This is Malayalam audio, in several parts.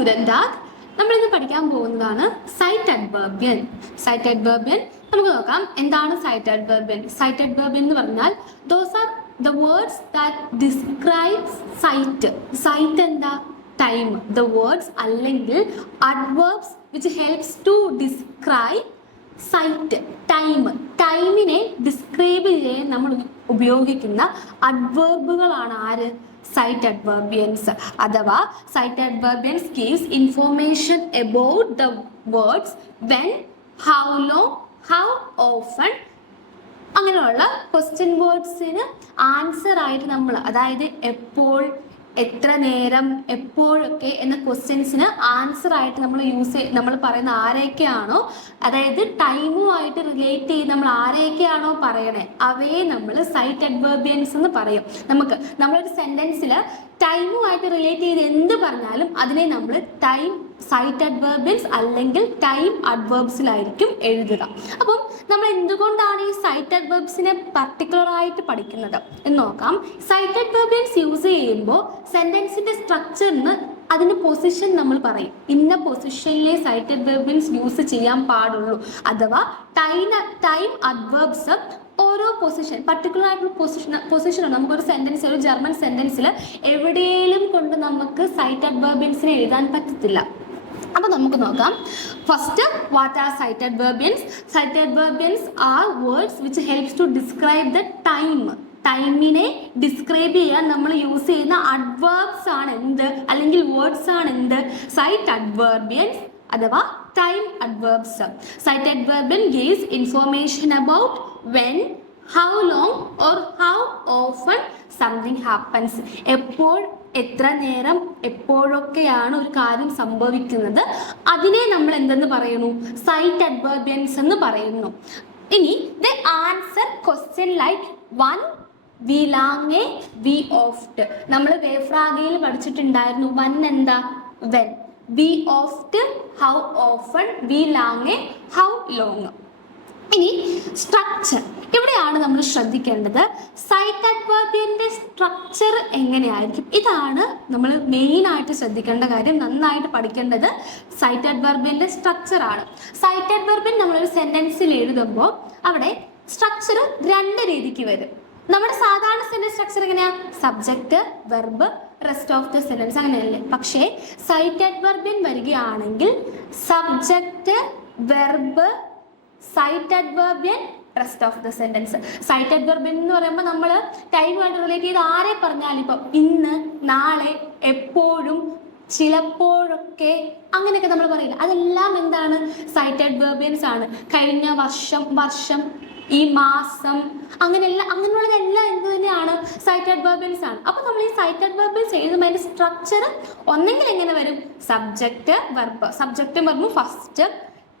Murandat. നമ്മളിന്ന് പഠിക്കാൻ പോകുന്നതാണ് സൈറ്റ് അഡ്വർബിയൻ. സൈറ്റ് അഡ്വർബിയൻ നമുക്ക് നോക്കാം. എന്താണ് സൈറ്റ് അഡ്വർബിയൻ? സൈറ്റ് അഡ്വർബിയൻ എന്ന് പറഞ്ഞാൽ those are the words that describes സൈറ്റ്. സൈറ്റ് എന്താ? ടൈം. The words അല്ലെങ്കിൽ adverbs which helps to describe സൈറ്റ്, ടൈം. ടൈമിനെ ഡിസ്ക്രൈബ് ചെയ്യാൻ നമ്മൾ ഉപയോഗിക്കുന്ന അഡ്വർബുകളാണ് ആര്? സൈറ്റ് അഡ്വർബിയൻസ്. അഥവാ സൈറ്റ് അഡ്വർബിയൻസ് gives information about the words when, how long, how often അങ്ങനെയുള്ള ക്വസ്റ്റ്യൻ വേർഡ്സിന് ആൻസർ ആയിട്ട് നമ്മൾ, അതായത് എപ്പോൾ, എത്ര നേരം, എപ്പോഴൊക്കെ എന്ന ക്വസ്റ്റ്യൻസിന് ആൻസർ ആയിട്ട് നമ്മൾ പറയുന്ന ആരെയൊക്കെയാണോ, അതായത് ടൈമുമായിട്ട് റിലേറ്റ് ചെയ്ത് നമ്മൾ ആരെയൊക്കെയാണോ പറയണേ അവയെ നമ്മൾ സൈറ്റ് അഡ്വർബിയൻസ് എന്ന് പറയും. നമ്മളൊരു സെന്റൻസിൽ ടൈമുമായിട്ട് റിലേറ്റ് ചെയ്ത് എന്ത് പറഞ്ഞാലും അതിനെ നമ്മൾ ടൈം സൈറ്റ് അഡ്വർബിയൻസ് അല്ലെങ്കിൽ ടൈം അഡ്വർബ്സിലായിരിക്കും എഴുതുക. അപ്പം നമ്മൾ എന്തുകൊണ്ടാണ് ഈ സൈറ്റ് അഡ്വർബ്സിനെ പർട്ടിക്കുലറായിട്ട് പഠിക്കുന്നത് എന്ന് നോക്കാം. സൈറ്റ് അഡ്വർബിയൻസ് യൂസ് ചെയ്യുമ്പോൾ സെന്റൻസിന്റെ സ്ട്രക്ചറിന് അതിന്റെ പൊസിഷൻ നമ്മൾ പറയും. ഇന്ന പൊസിഷനിലെ സൈറ്റ് അഡ്വർബിയൻസ് യൂസ് ചെയ്യാൻ പാടുള്ളൂ. അഥവാ ടൈം അഡ്വർബ്സ് ഓരോ പൊസിഷൻ, പർട്ടിക്കുലർ ആയിട്ടുള്ള പൊസിഷനാണ്. നമുക്കൊരു സെന്റൻസ്, ഒരു ജർമ്മൻ സെന്റൻസിൽ എവിടെയെങ്കിലും കൊണ്ട് നമുക്ക് സൈറ്റ് അഡ്വർബിയൻസിനെ എഴുതാൻ പറ്റത്തില്ല. അപ്പൊ നമുക്ക് നോക്കാം. ഫസ്റ്റ്, വാട്ട് ആർ സൈറ്റ് അഡ്വർബിയൻസ്? സൈറ്റ് അഡ്വർബിയൻസ് are words which helps to describe the time. ടൈമിനെ ഡിസ്ക്രൈബ് ചെയ്യാൻ നമ്മൾ യൂസ് ചെയ്യുന്ന അഡ്വർബ്സ് ആണ് എന്ത്, അല്ലെങ്കിൽ വേർഡ്സ് ആണ് എന്ത്? സൈറ്റ് അഡ്വർബിയൻസ് അഥവാ ടൈം അഡ്വർബ്സ്. സൈറ്റ് അഡ്വർബിയൻ gives information about when, how long or how often something happens. എപ്പോൾ, എത്ര നേരം, എപ്പോഴൊക്കെയാണ് ഒരു കാര്യം സംഭവിക്കുന്നത്, അതിനെ നമ്മൾ എന്തെന്ന് പറയുന്നു? സൈറ്റ് അഡ്വർബിയൻസ് എന്ന് പറയുന്നു. ഇനി they answer question like one, wie lange, wie oft. നമ്മൾ വേഫ്രാഗയിൽ പഠിച്ചിട്ടുണ്ടായിരുന്നു. വൺ എന്താ? when. wie oft, how often, wie lange, how long. ഇനി സ്ട്രക്ചർ, ഇവിടെയാണ് നമ്മൾ ശ്രദ്ധിക്കേണ്ടത്. സൈറ്റ് അഡ്വർബിയന്റെ സ്ട്രക്ചർ എങ്ങനെയായിരിക്കും? ഇതാണ് നമ്മൾ മെയിൻ ആയിട്ട് ശ്രദ്ധിക്കേണ്ട കാര്യം. നന്നായിട്ട് പഠിക്കേണ്ടത് സൈറ്റ് അഡ്വർബിയന്റെ സ്ട്രക്ചർ ആണ്. സൈറ്റ് അഡ്വർബിയൻ നമ്മളൊരു സെന്റൻസിൽ എഴുതുമ്പോൾ അവിടെ സ്ട്രക്ചർ രണ്ട് രീതിക്ക് വരും. നമ്മുടെ സാധാരണ സെന്റൻസ് സ്ട്രക്ചർ എങ്ങനെയാ? Subject, verb, rest of the sentence, അങ്ങനെയല്ലേ? പക്ഷേ സൈറ്റ് അഡ്വർബിയൻ വരികയാണെങ്കിൽ സബ്ജക്റ്റ്, വെർബ്, സൈറ്റ് അഡ്വർബിയൻ, റെസ്റ്റ് ഓഫ് ദ സെന്റൻസ്. സൈറ്റ് അഡ്വർബിയൻ എന്ന് പറയുമ്പോൾ നമ്മൾ ടൈമുമായിട്ട് റിലേറ്റ് ചെയ്ത് ആരെ പറഞ്ഞാലും, ഇപ്പം ഇന്ന്, നാളെ, എപ്പോഴും, ചിലപ്പോഴൊക്കെ അങ്ങനെയൊക്കെ നമ്മൾ പറയില്ല, അതെല്ലാം എന്താണ്? സൈറ്റ് അഡ്വർബിയൻസ് ആണ്. കഴിഞ്ഞ വർഷം, വർഷം, ഈ മാസം, അങ്ങനെയുള്ളതെല്ലാം എന്ത് തന്നെയാണ്? സൈറ്റ് അഡ്വർബിയൻസ് ആണ്. അപ്പോൾ നമ്മൾ ഈ സൈറ്റ് അഡ്വർബിയൻസ് എഴുതുമ്പോൾ അതിന്റെ സ്ട്രക്ചർ ഒന്നെങ്കിൽ എങ്ങനെ വരും? Subject, verb. സബ്ജക്റ്റും വെർബും ഫസ്റ്റ്,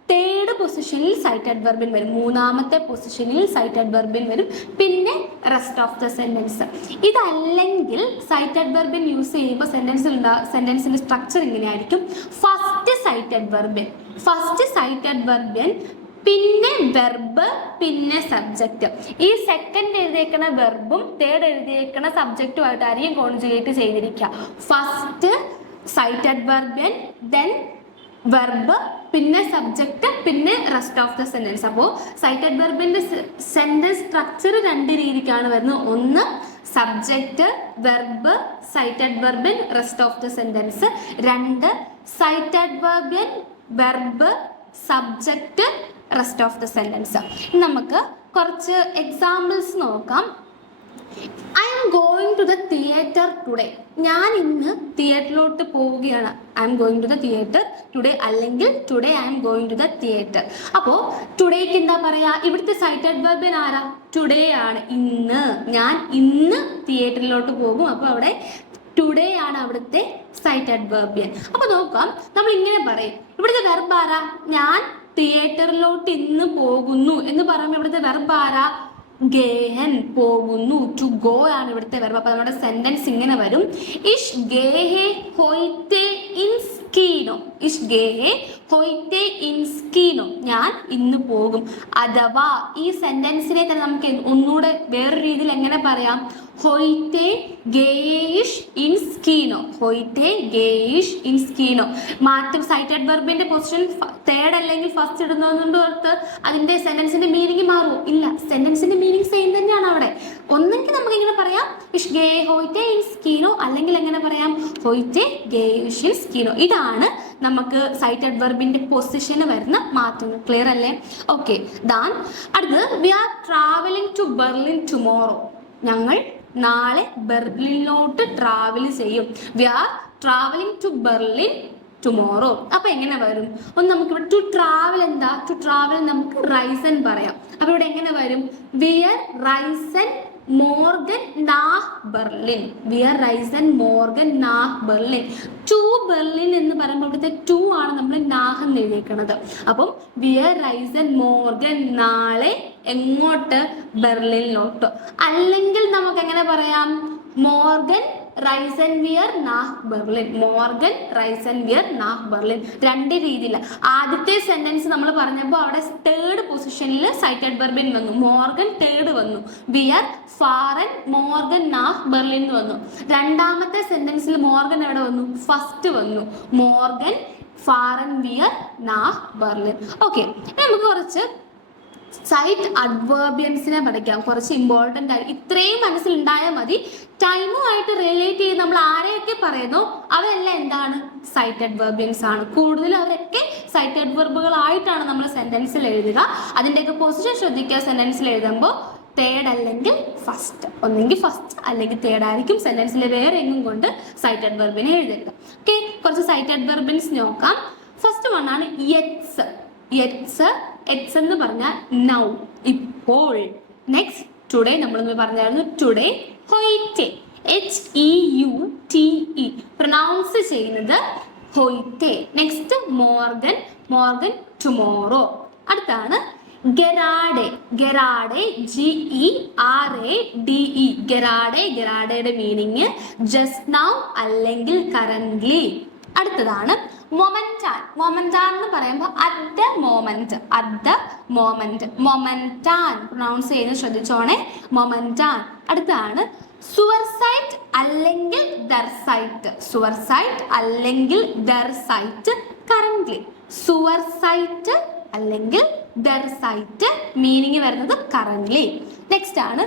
തേർഡ് പൊസിഷനിൽ സൈറ്റ് അഡ്വർബിയൻ വരും, മൂന്നാമത്തെ പൊസിഷനിൽ സൈറ്റ് അഡ്വർബിയൻ വരും, പിന്നെ റെസ്റ്റ് ഓഫ് ദ സെന്റൻസ്. ഇതല്ലെങ്കിൽ സൈറ്റ് അഡ്വർബിയൻ യൂസ് ചെയ്യുമ്പോൾ സെന്റൻസിന്റെ സ്ട്രക്ചർ ഇങ്ങനെയായിരിക്കും. ഫസ്റ്റ് സൈറ്റ് അഡ്വർബിയൻ, പിന്നെ വെർബ്, പിന്നെ സബ്ജക്റ്റ്. ഈ സെക്കൻഡ് എഴുതിയേക്കുന്ന വെർബും തേർഡ് എഴുതിയേക്കുന്ന സബ്ജക്റ്റുമായിട്ട് ആരെയും കോൺജുഗേറ്റ് ചെയ്തിരിക്കുക. ഫസ്റ്റ് സൈറ്റ് അഡ്വർബിയൻ, ദെൻ വെർബ്, പിന്നെ സബ്ജക്റ്റ്, പിന്നെ റെസ്റ്റ് ഓഫ് ദ സെന്റൻസ്. അപ്പോൾ സൈറ്റ് അഡ്വർബിന്റെ സെന്റൻസ് സ്ട്രക്ചർ രണ്ട് രീതിക്കാണ് വരുന്നത്. ഒന്ന് സബ്ജക്റ്റ്, വെർബ്, സൈറ്റ് അഡ്വർബിൻ, റെസ്റ്റ് ഓഫ് ദ സെന്റൻസ്. രണ്ട് സൈറ്റ് അഡ്വർബിയൻ, verb, subject, rest of the sentence. നമുക്ക് കുറച്ച് എക്സാമ്പിൾസ് നോക്കാം. I'm going to the theatre today. ഞാൻ ഇന്ന് തിയേറ്ററിലോട്ട് പോവുകയാണ്. I'm going to the theatre today, അല്ലെങ്കിൽ today I'm going to the theatre. അപ്പോൾ ടുഡേക്ക് എന്താ പറയാ? ഇവിടുത്തെ സൈറ്റ് അഡ്വർബിയൻ ആരാ? ടുഡേ ആണ്. ഇന്ന്, ഞാൻ ഇന്ന് തിയേറ്ററിലോട്ട് പോകും. അപ്പോൾ അവിടെ ടുഡേ ആണ് അവിടുത്തെ സൈറ്റ് അഡ്വർബിയൻ. അപ്പോൾ നോക്കാം, നമ്മൾ ഇങ്ങനെ പറയും. ഇവിടുത്തെ വെർബ് ആരാ? ഞാൻ തിയേറ്ററിലോട്ട് ഇന്ന് പോകുന്നു എന്ന് പറയുമ്പോൾ ഇവിടുത്തെ വെർബ് ആരാ? ഗേഹൻ, പോകുന്നു. ടു ഗോ ആണ് ഇവിടുത്തെ വെർബ്. അപ്പൊ നമ്മുടെ സെന്റൻസ് ഇങ്ങനെ വരും. ഇഷ് ഗേഹെ ഹോയിറ്റെ ഇൻ സ്കീ സ്കീനോ. ഇഷ് ഗേയെ ഹൊയ്റ്റെ ഇൻ സ്കീനോ. ഞാൻ ഇന്ന് പോകും. അഥവാ ഈ സെന്റൻസിനെ തന്നെ നമുക്ക് ഒന്നുകൂടെ വേറൊരു രീതിയിൽ എങ്ങനെ പറയാം? ഹൊയ്റ്റെ ഗേയിഷ് ഇൻ സ്കീനോ. ഹൊയ്റ്റെ ഗേയിഷ് ഇൻ സ്കീനോ. മാറ്റും. സൈറ്റഡ് വെർബിന്റെ പൊസിഷൻ തേർഡ് അല്ലെങ്കിൽ ഫസ്റ്റ് ഇടുന്നതുകൊണ്ട് ഓർത്ത് അതിന്റെ സെന്റൻസിന്റെ മീനിങ് മാറുമോ? ഇല്ല, സെന്റൻസിന്റെ മീനിങ് സെയിം തന്നെയാണ് അവിടെ. ഒന്നെങ്കിൽ നമുക്ക് ഇങ്ങനെ പറയാം ഇഷ് ഗേ ഹൊയ്റ്റെ ഇൻ സ്കീനോ, അല്ലെങ്കിൽ എങ്ങനെ പറയാം ഹൊയ്റ്റെ ഗേയിഷ് ഇൻ സ്കീനോ. ഇതാണ് നമുക്ക് സൈറ്റഡ് വെർബിന്റെ പൊസിഷന് വരുന്ന മാറ്റങ്ങൾ. ക്ലിയർ അല്ലേ? ഓക്കെ, ദാൻ അടുത്തത് we are travelling to Berlin tomorrow. ഞങ്ങൾ നാളെ ബെർലിനിലോട്ട് ട്രാവൽ ചെയ്യും. We are travelling to Berlin tomorrow. അപ്പൊ എങ്ങനെ വരും? ഒന്ന് നമുക്ക് ഇവിടെ ടു ട്രാവൽ എന്താ? ടു ട്രാവൽ നമുക്ക് റൈസൻ പറയാം. അപ്പൊ ഇവിടെ എങ്ങനെ വരും? വിയർ റൈസൻ മോർഗൻ നാഹ് ബെർലിൻ. വിയർ റൈസൻ മോർഗൻ നാഹ് ബെർലിൻ. ടു ബെർലിൻ എന്ന് പറയുമ്പോൾ ഇവിടുത്തെ ടു ആണ് നമ്മൾ നാഹ് എന്ന് എഴുതിയിരിക്കുന്നത്. അപ്പം വിയർ റൈസൻ മോർഗൻ നാളെ എങ്ങോട്ട്? ബെർലിനിലോട്ട്. അല്ലെങ്കിൽ നമുക്ക് എങ്ങനെ പറയാം? മോർഗൻ റൈസൻ വിയർ നാഹ് ബെർലിൻ. മോർഗൻ റൈസൻ വിയർ നാഹ് ബെർലിൻ. രണ്ട് രീതിയിൽ. ആദ്യത്തെ സെന്റൻസ് നമ്മൾ പറഞ്ഞപ്പോൾ അവിടെ തേർഡ് പൊസിഷനിൽ സൈറ്റഡ് വെർബിൻ വന്നു. മോർഗൻ തേർഡ് വന്നു. വിയർ ഫാറൻ മോർഗൻ നാഹ് ബെർലിൻ വന്നു. രണ്ടാമത്തെ സെന്റൻസിൽ മോർഗൻ എവിടെ വന്നു? ഫസ്റ്റ് വന്നു. മോർഗൻ ഫാറൻ വിയർ നാഹ് ബെർലിൻ. ഓക്കെ, നമുക്ക് കുറച്ച് സൈറ്റ് അഡ്വേർബിയൻസിനെ പഠിക്കാം. കുറച്ച് ഇമ്പോർട്ടൻ്റ് ആയി ഇത്രയും മനസ്സിലുണ്ടായാൽ മതി. ടൈമുമായിട്ട് റിലേറ്റ് ചെയ്ത് നമ്മൾ ആരെയൊക്കെ പറയുന്നു അവരെല്ലാം എന്താണ്? സൈറ്റ് അഡ്വേർബിയൻസ് ആണ്. കൂടുതലും അവരൊക്കെ സൈറ്റ് അഡ്വേർബുകളായിട്ടാണ് നമ്മൾ സെന്റൻസിൽ എഴുതുക. അതിൻ്റെയൊക്കെ പൊസിഷൻ ശ്രദ്ധിക്കുക. സെന്റൻസിൽ എഴുതുമ്പോൾ തേർഡ് അല്ലെങ്കിൽ ഫസ്റ്റ്, ഒന്നെങ്കിൽ ഫസ്റ്റ് അല്ലെങ്കിൽ തേർഡ് ആയിരിക്കും. സെന്റൻസിൽ വേറെ എങ്ങും കൊണ്ട് സൈറ്റ് അഡ്വേർബിനെ എഴുതരുത്. ഓക്കെ, കുറച്ച് സൈറ്റ് അഡ്വേർബിയൻസ് നോക്കാം. ഫസ്റ്റ് വൺ ആണ് യെറ്റ്സ്. യെറ്റ്സ്, എറ്റ്സ് എന്ന് പറഞ്ഞാൽ നൗ, ഇപ്പോൾ. നെക്സ്റ്റ് ടുഡേ, നമ്മൾ പറഞ്ഞായിരുന്നു ടുഡേ. ഹൊയ്റ്റെ, HEUTE, പ്രൊനൗൺസ് ചെയ്യുന്നത് ഹൊയ്റ്റെ. നെക്സ്റ്റ് മോർഗൻ, മോർഗൻ ടുമോറോ. അടുത്താണ് ഗെറാഡെ. ഗെറാഡെ, GERADE. ഗെറാഡെ, ഗെറാഡയുടെ മീനിങ് ജസ്റ്റ് നൗ അല്ലെങ്കിൽ കറന്റ്ലി. അടുത്തതാണ് മൊമെന്റാൻ. മൊമെന്റാൻ എന്ന് പറയുമ്പോൾ at the moment, at the moment. മൊമെന്റാൻ പ്രൊനൗൺസ് ചെയ്യുന്നത് ശ്രദ്ധിച്ചോണേ, മൊമെന്റാൻ. അടുത്താണ് സുവർസൈറ്റ് അല്ലെങ്കിൽ ദർസൈറ്റ്. സുവർസൈറ്റ് അല്ലെങ്കിൽ ദർസൈറ്റ് കറന്റ്ലി. സുവർസൈറ്റ് അല്ലെങ്കിൽ ദർസൈറ്റ് മീനിങ് വരുന്നത് കറന്റ്ലി. നെക്സ്റ്റ് ആണ്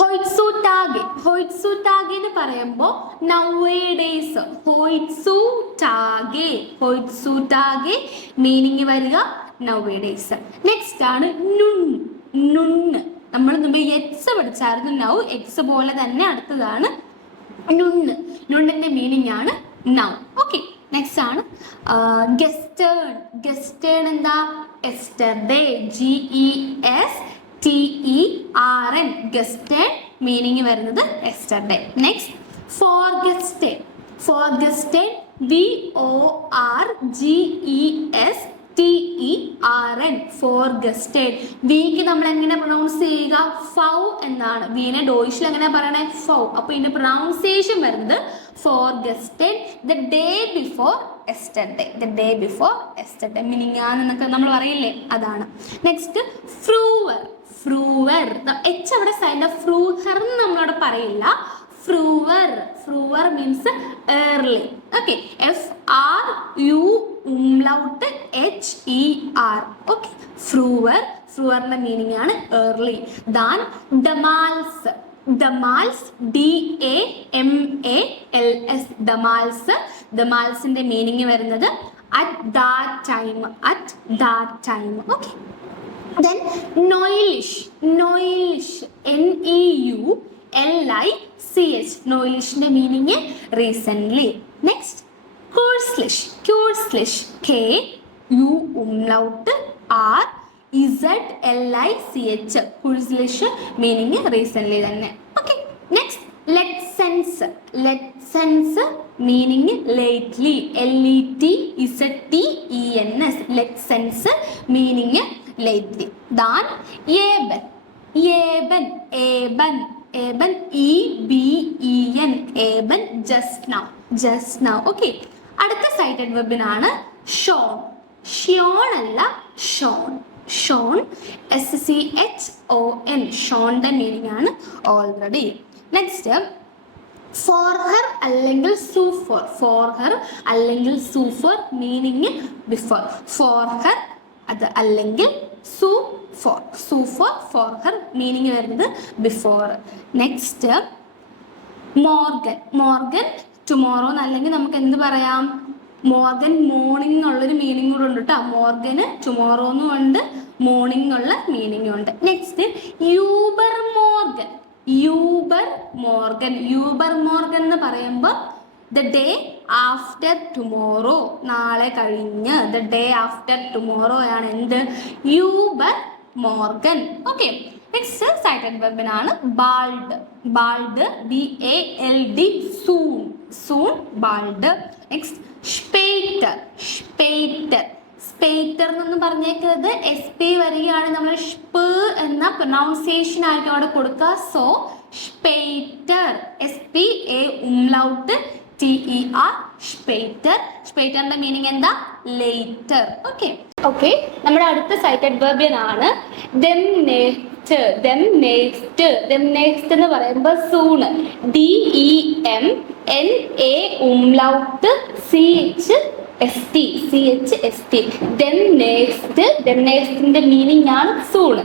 ഹൊയ്റ്റ്സുടാഗെ. ഹൊയ്റ്റ്സുടാഗെ എന്ന് പറയുമ്പോൾ നൗവേഡേയ്സ്. ഹൊയ്റ്റ്സുടാഗെ, ഹൊയ്റ്റ്സുടാഗെ മീനിങ് വരിക നൗവേഡേയ്സ്. നെക്സ്റ്റ് ആണ് നുൺ. നുണ്ണ്. നമ്മൾ മുമ്പ് എക്സ് പഠിച്ചായിരുന്നു. നൗ എക്സ് പോലെ തന്നെ അടുത്തതാണ് നുണ്ണ്. നുണ്ണിന്റെ മീനിങ് ആണ് നൗ. ഓക്കെ, നെക്സ്റ്റ് ആണ് ഗസ്റ്റേൺ. ഗസ്റ്റേൺ എന്താ? എസ്റ്റർഡേ. GESTERN. ഗസ്റ്റേൺ മീനിങ് വരുന്നത് എസ്റ്റർഡേ. നെക്സ്റ്റ് ഫോർഗസ്റ്റേ. ഫോർഗസ്റ്റേ VORGESTERN. ഫോർഗസ്റ്റേഡ്. വിക്ക് നമ്മൾ എങ്ങനെ പ്രൊനൗൺസ് ചെയ്യുക? ഫൗ എന്നാണ്. വീനെ ഡോയിഷിൽ എങ്ങനെ പറയണേ? ഫൗ. അപ്പോൾ ഇതിന്റെ പ്രൊനൗൺസിയേഷൻ വരുന്നത് ഫോർഗസ്റ്റേഡ്. The day before yesterday. The day before yesterday മിനിങ്ങാന്നൊക്കെ നമ്മൾ പറയില്ലേ, അതാണ്. നെക്സ്റ്റ് ഫ്രൂവർ. ഫ്രൂവർ. എച്ച് അവിടെ സൈഡ് ഫ്രൂഹർ എന്ന് നമ്മളവിടെ പറയില്ല. ഫ്രൂവർ. ഫ്രൂവർ means early. Okay, FRUHER. Okay, ഫ്രൂവർ. ഫ്രൂവറിന്റെ മീനിങ് ആണ് ഏർലി. ദാൻ ഡമാൽസ്. ഡമാൽസ്, DAMALS. ഡമാൽസ്. ഡമാൽസിന്റെ മീനിങ് വരുന്നത് at that time. At that time. Okay, then noilish. Noilish, NEULICH. നോയിലിഷിന്റെ മീനിങ് റീസെന്റ്. നെക്സ്റ്റ് കുഴ്സ്ലിഷ്. കുഴ്സ്ലിഷ്, KURZLICH. കുഴ്സ്ലിഷ് മീനിങ് റീസെന്റ് തന്നെ. ഓക്കെ, നെക്സ്റ്റ് ലെറ്റ്സെൻസ്. ലെറ്റ്സെൻസ് മീനിങ് ലേറ്റ്ലി. LETZTENS. ലെറ്റ്സെൻസ് മീനിങ് lately. Then ഏബൻ. ഏബൻ. ഏബൻ. ഏബൻ EBEN. ഏബൻ just now. Just now. Okay. അടുത്ത സൈറ്റഡ് വെർബിനാണ് ഷോൺ. ഷിയോൺ അല്ല, ഷോൺ. ഷോൺ, SCHON, ഷോണിന്റെ മീനിങ് ആണ് ഓൾറെഡി. നെക്സ്റ്റ് ഫോർ ഹെർ അല്ലെങ്കിൽ സൂഫർ. ഫോർ ഹെർ അല്ലെങ്കിൽ സൂഫർ മീനിങ് ബിഫോർ. ഫോർ ഹെർ അത് അല്ലെങ്കിൽ സൂഫോർ. സൂഫോർ, ഫോർ ഹെർ മീനിങ് വരുന്നത് ബിഫോർ. നെക്സ്റ്റ് മോർഗൻ. മോർഗൻ ടുമോറോ എന്നല്ലെങ്കിൽ നമുക്ക് എന്ത് പറയാം? മോർഗൻ മോർണിംഗ് എന്നുള്ളൊരു മീനിങ് കൂടെ ഉണ്ട് കേട്ടോ. മോർഗന് ടുമോറോ എന്നും ഉണ്ട്, മോർണിംഗ് എന്നുള്ള മീനിങ്ങും ഉണ്ട്. Next Uber Morgan. Uber Morgan. Uber Morgan എന്ന് പറയുമ്പോൾ ദ ഡേ ആഫ്റ്റർ ടുമോറോ, നാളെ കഴിഞ്ഞ്. ദ ഡേ ആഫ്റ്റർ ടുമോറോ ആണ് എന്ത്? യൂബർ മോർഗൻ. ഓക്കെ. നെക്സ്റ്റ് സൈറ്റഡ് വെർബിനാണ് ബാൾഡ്. ബാൾഡ്, BALD, സൂൺ. സൂൺ, ബാൾഡ്. നെക്സ്റ്റ് സ്പെയ്റ്റർ. സ്പെയ്റ്റർ. സ്പെയ്റ്റർ എന്നൊന്ന് പറഞ്ഞേക്കുന്നത് SP വരികയാണ്, നമ്മൾ ഷ്പ് എന്ന പ്രൊനൗൺസിയേഷൻ ആയിരിക്കും അവിടെ കൊടുക്കുക. സോ സ്പെയ്റ്റർ, SPA umlaut TER, സ്പെയ്റ്റർ. സ്പെയ്റ്ററിന്റെ മീനിങ് എന്താ? ലേറ്റർ. ഓക്കെ. ഓക്കെ, നമ്മുടെ അടുത്ത സൈറ്റഡ് വെർബിയൻ ആണ് ദെം നെക്സ്റ്റ്. ദെം നെക്സ്റ്റ്. ദെം നെക്സ്റ്റ് എന്ന് പറയുമ്പോൾ സൂൺ, DEMNA umlaut CHST. ദെം നെക്സ്റ്റ്. ദെം നെക്സ്റ്റിന്റെ മീനിങ് ആണ് സൂൺ.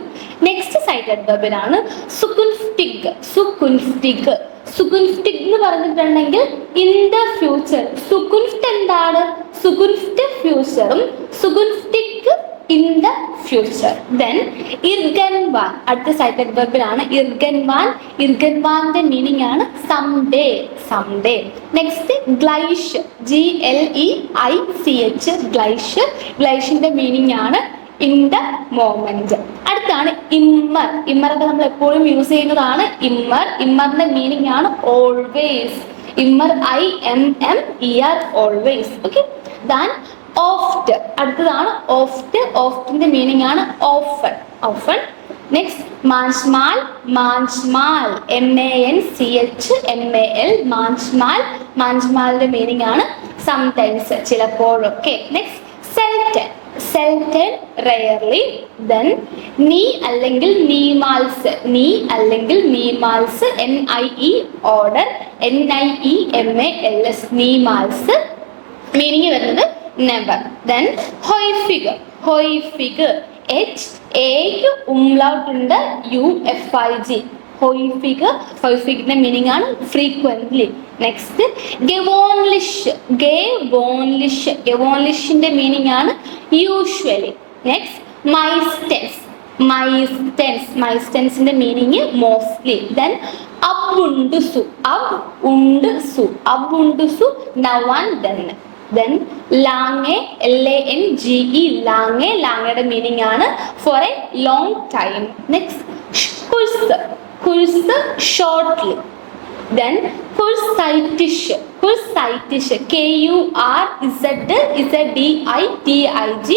നെക്സ്റ്റ് സൈറ്റഡ് വെർബിനാണ് സുകുൻഫ്റ്റിഗ്. സുകുൻഫ്റ്റിഗ്. സുകുൻഫ്റ്റിഗ് എന്ന് പറഞ്ഞിട്ടുണ്ടെങ്കിൽ ഇൻ ദ ഫ്യൂച്ചർ. സുകുൻഫ്റ്റ് എന്താണ്? സുകുൻഫ്റ്റ് ഫ്യൂച്ചറും സുകുൻഫ്റ്റിഗ് ഇൻ ദ ഫ്യൂച്ചർ. ദെൻ ഇർഗൻവാൻ. അടുത്ത സൈറ്റഡ് വെർബിനാണ് ഇർഗൻവാൻ. ഇർഗൻവാന്റെ മീനിങ് ആണ് സംഡേ. സംഡേ. നെക്സ്റ്റ് ഗ്ലൈഷ്, GLEICH, ഗ്ലൈഷ്. ഗ്ലൈഷിന്റെ മീനിങ് ആണ് ഇൻ ദ മോമെന്റ്. അടുത്താണ് ഇമ്മർ. ഇമ്മറൊക്കെ നമ്മൾ എപ്പോഴും യൂസ് ചെയ്യുന്നതാണ്. ഇമ്മർ. ഇമ്മറിന്റെ മീനിങ് ആണ് ഓൾവേസ്. ഇമ്മർ, IMMER, ഓൾവേസ്. ഓക്കെ. ദാൻ ഓഫ്റ്റ്. അടുത്തതാണ് ഓഫ്റ്റ്. ഓഫ്റ്റിന്റെ മീനിങ് ആണ് ഓഫൺ. ഓഫൺ. നെക്സ്റ്റ് മാൻച്ച്മാൽ. മാൻച്ച്മാൽ, MANCHMAL, മാൻച്ച്മാൽ. മാൻച്ച്മാലിന്റെ മീനിങ് ആണ് സംടൈംസ്, ചിലപ്പോഴൊക്കെ. നെക്സ്റ്റ് സെൽറ്റൻ. സെൽറ്റൻ, റെയർലി. ദെൻ നീ അല്ലെങ്കിൽ നീമാൽസ്. നീ അല്ലെങ്കിൽ നീമാൽസ്, NIE, ഓർഡർ, NIEMALS, നീമാൽസ്. മീനിങ് വരുന്നത് നെവർ. ദെൻ ഹോയ്ഫിഗ്. ഹോയ്ഫിഗ്, HA umlaut ഉണ്ട്, UFIG. ഹോയ്ഫിഗ്. ഹോയ്ഫിഗിന്റെ മീനിങ് ആണ് ഫ്രീക്വന്റ്ലി. നെക്സ്റ്റ് ഗവോൺലിഷ്. ഗവോൺലിഷ്. ഗവോൺലിഷിന്റെ മീനിങ് ആണ് യൂഷ്വലി. നെക്സ്റ്റ് മൈസ്റ്റൻസ്. മൈസ്റ്റൻസ്. മൈസ്റ്റൻസിന്റെ മീനിങ് മോസ്റ്റ്ലി. ദെൻ അബുണ്ടുസു. അബുണ്ടുസു. അബുണ്ടുസു, നവാൻ, ദെൻ. ദെൻ ലാങ്ങെ, LANGE, ലാങ്ങെ. ലാങ്ങയുടെ മീനിങ് ആണ് for a long time. Next കുൽസ്. കുൽസ്, ഷോർട്ട്ലി. ദെൻ കുൽസൈറ്റിഷ്. കുൽസൈറ്റിഷ്, KURZZDITIG,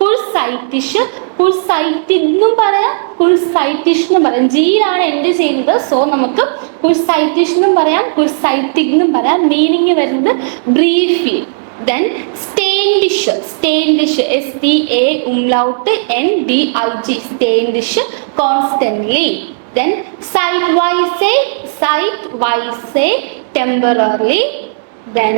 കുൽസൈറ്റിഷ്. കുൽസൈറ്റിഷ് എന്നും പറയാം, കുൽസൈറ്റിഷ് എന്നും പറയാം. ജിയിലാണ് എൻഡ് ചെയ്യുന്നത്. സോ നമുക്ക് കുൽസൈറ്റിഷ് എന്നും പറയാം, കുൽസൈറ്റിക് എന്നും പറയാം. മീനിങ് വരുന്നത് briefly. Then Standish. Standish, STA umlaut NDIG, Standish, constantly. Then sidewise. Sidewise, temporarily. Then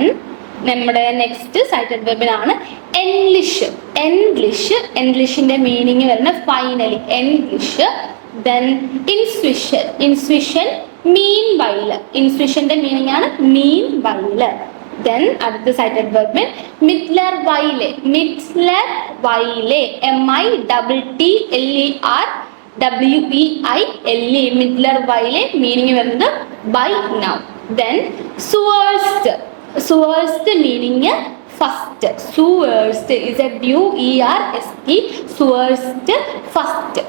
നമ്മുടെ നെക്സ്റ്റ് സൈറ്റഡ് വെർബിനാണ് എൻഗ്ലിഷ്. എൻഗ്ലിഷ്. എൻഗ്ലിഷിന്റെ മീനിങ് വരുന്ന ഫൈനലി, എൻഗ്ലിഷ്. ദെൻ ഇൻസ്വിഷൻ. ഇൻസ്വിഷൻ, മീൻ വൈൽ. ഇൻസ്വിഷന്റെ മീനിങ് ആണ് മീൻ വൈൽ. ദെൻ അടുത്ത സൈറ്റഡ് വെർബ് മിഡ്ലർ വൈലെ. മിഡ്ലർ വൈലെ, MIDDLER WEILE, മിഡ്ലർ വൈലെ. മീനിങ് വരുന്നത് ബൈ നൗ. ദെൻ സുവേഴ്സ്റ്റ്. സുവേഴ്സ്റ്റ് മീനിങ് ഫസ്റ്റ്. സുവേഴ്സ്റ്റ് is a DUERST, സുവേഴ്സ്റ്റ്, ഫസ്റ്റ്.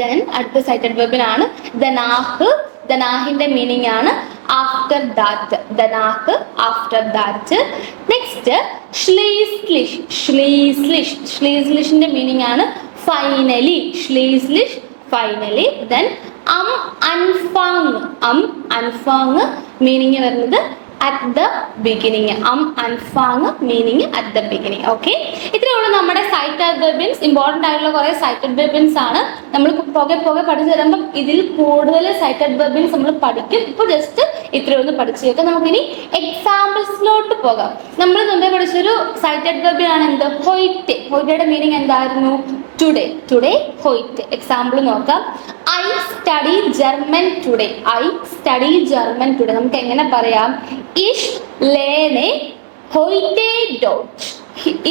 ദെൻ അടുത്ത സൈറ്റഡ് വെർബിനാണ് ദനാഹ്. ദനാഹിന്റെ മീനിങ് ആണ് ആഫ്റ്റർ ദാറ്റ്. ദനാഹ്, ആഫ്റ്റർ ദാറ്റ്. നെക്സ്റ്റ് ഷ്ലീസ്ലിഷ്. ഷ്ലീസ്ലിഷ്. ഷ്ലീസ്ലിഷിന്റെ മീനിങ് ആണ് ഫൈനലി. ഷ്ലീസ്ലിഷ്, ഫൈനലി. ദെൻ അൻഫാങ്. അൻഫാങ് മീനിങ് വരുന്നത് at the beginning. And fang meaning at the beginning. Okay. ഇത്രയുള്ള നമ്മുടെ സൈറ്റ് അഡ്വർബിയൻസ്. ഇമ്പോർട്ടൻ്റ് ആയിട്ടുള്ള കുറേ സൈറ്റ് അഡ്വർബിയൻസ് ആണ്. നമ്മൾ പോകെ പഠിച്ചു തരുമ്പം ഇതിൽ കൂടുതൽ സൈറ്റ് അഡ്വർബിയൻസ് നമ്മൾ പഠിക്കും. ഇപ്പോൾ ജസ്റ്റ് ഇത്രയൊന്ന് പഠിച്ചു വെക്കാം. നമുക്കിനി എക്സാമ്പിൾസിലോട്ട് പോകാം. നമ്മൾ മുമ്പേ പഠിച്ചൊരു സൈറ്റ് അഡ്വർബിയൻ ആണ് എന്ത്? ഹൊയ്റ്റ്. ഹൊയ്റ്റയുടെ മീനിങ് എന്തായിരുന്നു? ടുഡേ. ടുഡേ ഹൊയ്റ്റ്. എക്സാമ്പിൾ നോക്കാം. I study German today. I study German today. നമുക്ക് എങ്ങനെ പറയാം? ഇഷ് ലേണെ ഹൊയ്റ്റെ ഡോച്ച്.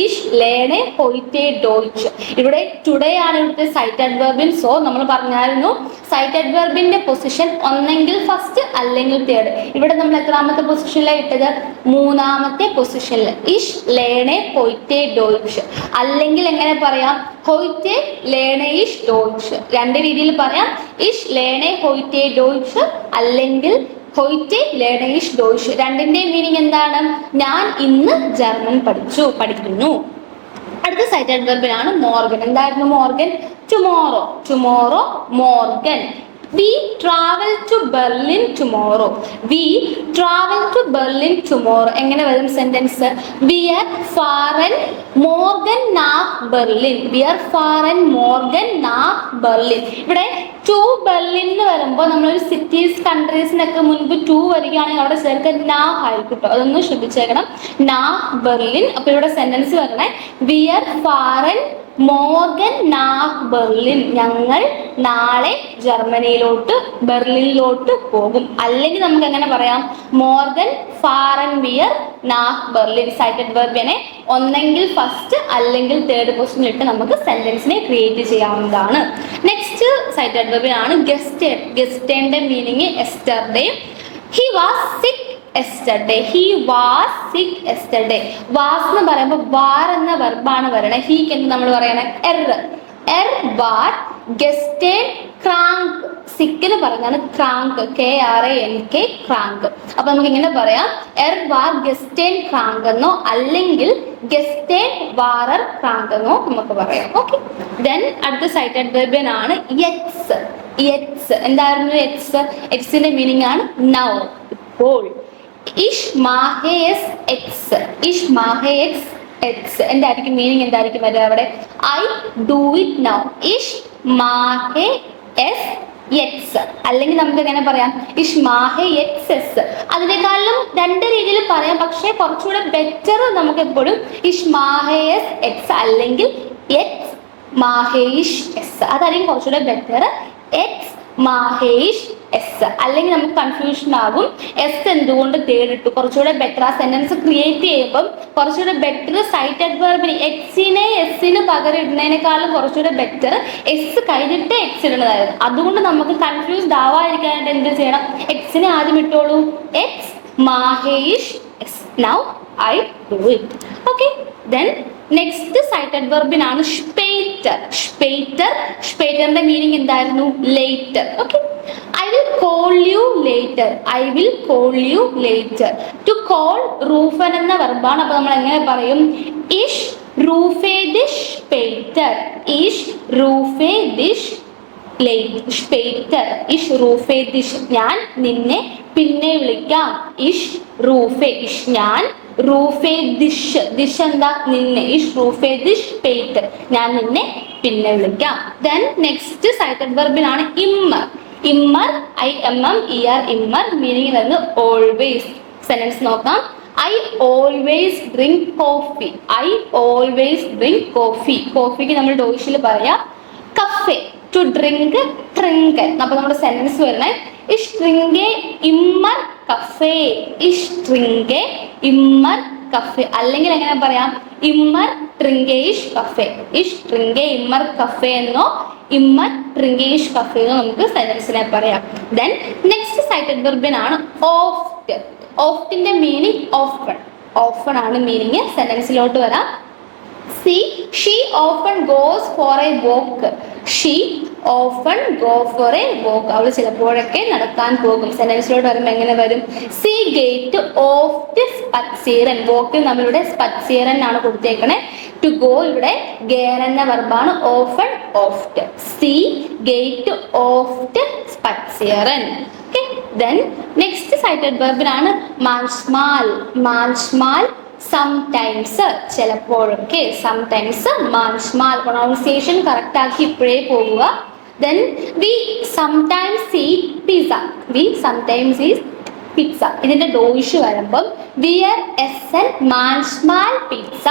ഇഷ് ലേണെ ഹൊയ്റ്റെ ഡോച്ച്. ഇവിടെ ടുഡേ ആണ് ഇവിടുത്തെ സൈറ്റ് അഡ്വർബിൻ. സോ നമ്മൾ പറഞ്ഞായിരുന്നു സൈറ്റ് അഡ്വർബിന്റെ പൊസിഷൻ ഒന്നെങ്കിൽ ഫസ്റ്റ് അല്ലെങ്കിൽ തേർഡ്. ഇവിടെ നമ്മൾ എത്രാമത്തെ പൊസിഷനിലാണ് ഇട്ടത്? മൂന്നാമത്തെ പൊസിഷനിൽ. ഇഷ് ലേണെ ഹൊയ്റ്റെ ഡോച്ച്. അല്ലെങ്കിൽ എങ്ങനെ പറയാം? ഹൊയ്റ്റെ ലേണെ ഇഷ് ഡോച്ച്. രണ്ട് രീതിയിൽ പറയാം. ഇഷ് ലേണെ ഹൊയ്റ്റെ ഡോച്ച് അല്ലെങ്കിൽ ഹൊയ്റ്റെ ലേണെ ഇഷ് ഡോച്ച്. രണ്ടിന്റെയും മീനിങ് എന്താണ്? ഞാൻ ഇന്ന് ജർമ്മൻ പഠിക്കുന്നു. അടുത്ത സൈറ്റ് അഡ്വർബിനാണ് മോർഗൻ. എന്തായിരുന്നു Morgan? Tomorrow. Tomorrow Morgan. We travel to Berlin tomorrow. We travel to Berlin tomorrow. എങ്ങനെ വരും sentence? We are fahren morgen nach Berlin. We are fahren morgen nach Berlin. ഇവിടെ ടു ബെർലിൻ എന്ന് വരുമ്പോൾ നമ്മളൊരു സിറ്റീസ് കൺട്രീസിനൊക്കെ മുൻപ് ടു വരികയാണെങ്കിൽ അവിടെ ചേർക്കാൻ നാ ആയിരിക്കും കേട്ടോ. അതൊന്ന് ശ്രദ്ധിച്ചേക്കണം. നാ ബെർലിൻ. അപ്പൊ ഇവിടെ സെന്റൻസ് വരണേ വി ആർ ഫാറൻ മോർഗൻ നാഹ് ബെർലിൻ. ഞങ്ങൾ നാളെ ജർമ്മനിയിലോട്ട് ബെർലിനിലോട്ട് പോകും. അല്ലെങ്കിൽ നമുക്ക് എങ്ങനെ പറയാം? മോർഗൻ ഫാറൻ വിയർ നാഹ് ബെർലിൻ. സൈറ്റ് അഡ്വർബിയനെ ഒന്നെങ്കിൽ ഫസ്റ്റ് അല്ലെങ്കിൽ തേർഡ് പൊസിഷനിൽ ഇട്ട് നമുക്ക് സെന്റൻസിനെ ക്രിയേറ്റ് ചെയ്യാവുന്നതാണ്. നെക്സ്റ്റ് സൈറ്റ് അഡ്വർബിയൻ ആണ് ഗസ്റ്റേ. ഗസ്റ്റേന്റെ meaning yesterday. He was sick yesterday. He was sick yesterday. Was എന്ന് പറയുമ്പോൾ വാർ എന്ന വെർബാണ് വരണേ. ഹീക്ക് എന്ന് നമ്മൾ പറയണേ എർ വാർ ഗസ്റ്റേഡ് ക്രാങ്ക്. സിക്കിന് പറയുന്നതാണ് ക്രാങ്ക്. KRANK crank. അപ്പൊ നമുക്ക് ഇങ്ങനെ പറയാം എർ വാർ ഗസ്റ്റേഡ് ക്രാങ്ക് എന്നോ അല്ലെങ്കിൽ ഗസ്റ്റേഡ് വാറർ ക്രാങ്ക് എന്നോ നമുക്ക് പറയാം. ഓക്കെ. ദെൻ അടുത്ത സൈറ്റ് അഡ്വർബിയൻ ആണ് എക്സ്. എക്സ് എന്തായിരുന്നു? എക്സ്. എക്സിന്റെ മീനിങ് ആണ് നൗ, ഇപ്പോൾ. ഇഷ് മാഹെ എസ് എക്സ്. ഇഷ് മാഹെ എക്സ് എക്സ് എന്തായിരിക്കും മീനിങ്? എന്തായിരിക്കും വരിക അവിടെ? I do it now. ഇഷ് മാഹെ എസ് എക്സ്. അല്ലെങ്കിൽ നമുക്ക് എങ്ങനെ പറയാം? ഇഷ് മാഹെ എക്സ് എസ്. അതിനേക്കാളും രണ്ട് രീതിയിൽ പറയാം. പക്ഷെ കുറച്ചുകൂടെ ബെറ്റർ നമുക്ക് എപ്പോഴും ഇഷ് മാഹെ എസ് എക്സ് അല്ലെങ്കിൽ എക്സ് മാഹേഷ് എസ്. അതായിരിക്കും കുറച്ചുകൂടെ ബെറ്റർ. എക്സ് മാഹേഷ് എസ്. അല്ലെങ്കിൽ നമുക്ക് കൺഫ്യൂഷൻ ആകും. എസ് എന്തുകൊണ്ട് തേടിട്ടു? കുറച്ചുകൂടെ ബെറ്റർ ആ സെന്റൻസ് ക്രിയേറ്റ് ചെയ്യുമ്പം കുറച്ചുകൂടെ ബെറ്റർ സൈറ്റ് അഡ്വർബിന് എക്സിനെ എസ്സിന് പകരം ഇടുന്നതിനേക്കാളും കുറച്ചുകൂടെ ബെറ്റർ എസ് കഴിഞ്ഞിട്ട് എക്സ് ഇടുന്നതായിരുന്നു. അതുകൊണ്ട് നമുക്ക് കൺഫ്യൂസ്ഡ് ആവാതിരിക്കാനായിട്ട് എന്ത് ചെയ്യണം? എക്സിനെ ആദ്യം ഇട്ടോളൂ. എക്സ് മാഹേഷ് എസ്. Now I do it. Okay. Then next സൈറ്റ് അഡ്വർബിൻ ആണ് സ്പെയ്റ്റർ. സ്പെയ്റ്റർ. സ്പെയ്റ്ററിന്റെ മീനിങ് എന്തായിരുന്നു? Later. Okay. I will call you later. I will call you later. To call റൂഫൻ എന്ന വെർബാണ്. അപ്പൊ നമ്മൾ എങ്ങനെ പറയും? ഇഷ് റൂഫേ ദിഷ് സ്പെയ്റ്റർ. ഇഷ് റൂഫേ ദിഷ് സ്പെയ്റ്റർ. ഇഷ് റൂഫേ ദിഷ് ഞാൻ നിന്നെ പിന്നെ വിളിക്കാം. ഇഷ് റൂഫേ ഇഷ് ഞാൻ. റൂഫേ ദിഷ് ദിഷ് എന്താ? നിന്നെ. ഇഷ് റൂഫേ ദിഷ് സ്പെയ്റ്റർ ഞാൻ നിന്നെ പിന്നെ വിളിക്കാം. ദെൻ നെക്സ്റ്റ് സൈറ്റ് അഡ്വർബിൻ ആണ് ഇമ്മർ. ഇമ്മർ. IMMER ഇമ്മർ. മീനിങ് വരുന്നത് ഓൾവേസ്. സെന്റൻസ് നോക്കാം. I always drink coffee. I always drink coffee. കോഫിക്ക് നമ്മൾ ഡോയിഷിൽ പറയാം കഫേ. To drink ട്രിങ്ക്. അപ്പൊ നമ്മുടെ സെന്റൻസ് വരണേ ഇഷ് ട്രിങ്കെ ഇമ്മർ കഫേ. ഇഷ് ട്രിങ്കെ ഇമ്മർ കഫേ. അല്ലെങ്കിൽ എങ്ങനെ പറയാം? ഇമ്മർ ട്രിങ്കേഷ് കഫേ. ഇഷ് ട്രിങ്കെ ഇമ്മർ കഫേ എന്നോ ഇമ്മർ ട്രിങ്കേഷ് കഫേ എന്നോ നമുക്ക് സെന്റൻസിനെ പറയാം. ദെൻ നെക്സ്റ്റ് സൈറ്റ് അഡ്വർബിൻ ആണ് ഓഫ്റ്റ്. ഓഫ്റ്റിന്റെ മീനിങ് ഓഫൺ. ഓഫൺ ആണ് മീനിങ്. സെന്റൻസിലോട്ട് വരാം. She often goes for a walk. She often go for a walk. അവൾ ചിലപ്പോഴൊക്കെ നടക്കാൻ പോകും. സെന്റൻസിലോട്ട് വരുമ്പോൾ എങ്ങനെ വരും? സി ഗേറ്റ് ഓഫ് ദി സ്പത്സിയറൻ. വോക്കിൽ നമ്മളുടെ സ്പത്സിയറൻ ആണ് കൊടുത്തേക്കണേ. ടു ഗോ ഇവിടെ ഗെയർ എന്ന വെർബാണ്. ഓഫൺ ഓഫ്റ്റ്. സീ ഗേറ്റ് ഓഫ്റ്റ് സ്പറ്റ്സിയറൻ. ഓക്കെ, ദെൻ നെക്സ്റ്റ് സൈറ്റഡ് വെർബിനാണ് മാൻസ്മാൽ. മാൻസ്മാൽ സംടൈംസ്, ചിലപ്പോഴൊക്കെ. സംടൈംസ് മാൻസ്മാൽ. പ്രൊണൗൺസിയേഷൻ കറക്റ്റ് ആക്കി ഇപ്പോഴേ പോവുക. Then we sometimes eat pizza. We sometimes eat pizza. ഇതിന്റെ ഡോയിഷ് വരുമ്പം വിയർ എസ്എൻ മാൻസ്മാൽ പിസ്സ.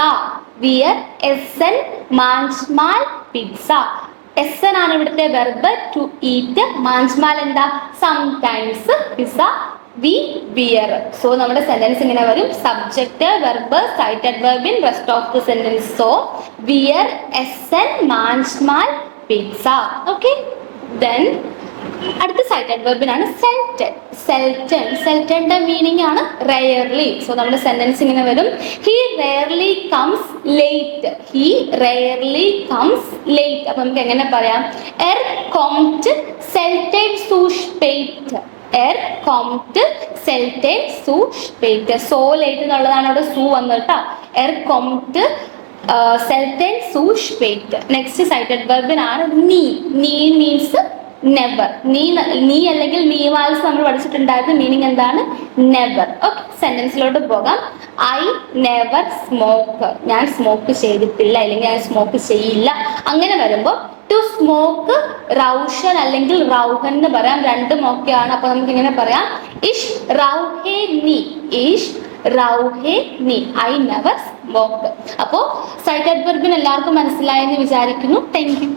വിയർ എസ്എൻ മാൻസ്മാൽ പിസ്സ. എസ്എൻ ആണ് ഇവിടുത്തെ വെർബ് ടു ഈറ്റ്. മാൻസ്മാൽ എന്താ? സംടൈംസ്. പിസ്സ വി വിയർ. സോ നമ്മുടെ സെന്റൻസ് ഇങ്ങനെ വരും. സബ്ജക്റ്റ് വെർബ് സൈറ്റഡ് verb in rest of the sentence. So വിയർ എസ്എൻ മാൻസ്മാൽ പിസ്സ. ഓക്കെ, ദെൻ അടുത്ത സൈറ്റഡ് വെർബിനാണ് സെൽറ്റഡ്. സെൽറ്റഡ്. സെൽറ്റഡിന്റെ മീനിങ് ആണ് റെയർലി. സോ നമ്മുടെ സെന്റൻസ് ഇങ്ങനെ വരും. He rarely comes late. He rarely comes late. അപ്പൊ നമുക്ക് എങ്ങനെ പറയാം? എർ കോംറ്റ് സെൽറ്റഡ് സു സ്പേറ്റ്. എർ കോംറ്റ് സെൽറ്റഡ് സു സ്പേറ്റ്. സോ ലേറ്റ് എന്നുള്ളതാണ് അവിടെ സു വന്നിട്ടാ. എർ കോംറ്റ് സെൽറ്റഡ് സു സ്പേറ്റ്. നെക്സ്റ്റ് സൈറ്റഡ് വെർബിനാണ് നീ. നീ മീൻസ് നെവർ. നീ അല്ലെങ്കിൽ നീവാൽസ് നമ്മൾ പഠിച്ചിട്ടുണ്ടായിരുന്നു. മീനിങ് എന്താണ്? നെവർ. ഓക്കെ, സെന്റൻസിലോട്ട് പോകാം. I never smoke. ഞാൻ സ്മോക്ക് ചെയ്തിട്ടില്ല, അല്ലെങ്കിൽ ഞാൻ സ്മോക്ക് ചെയ്യില്ല. അങ്ങനെ വരുമ്പോൾ ടു സ്മോക്ക് റൗഷൻ അല്ലെങ്കിൽ റൗഹൻ എന്ന് പറയാം. രണ്ടും ഓക്കെയാണ്. അപ്പൊ നമുക്ക് ഇങ്ങനെ പറയാം, ഇഷ് റൗഹേ നീ. ഇഷ് റൗഹേ നീ. I never smoke. അപ്പോ സൈറ്റഡ് വെർബിന് എല്ലാവർക്കും മനസ്സിലായെന്ന് വിചാരിക്കുന്നു. Thank you.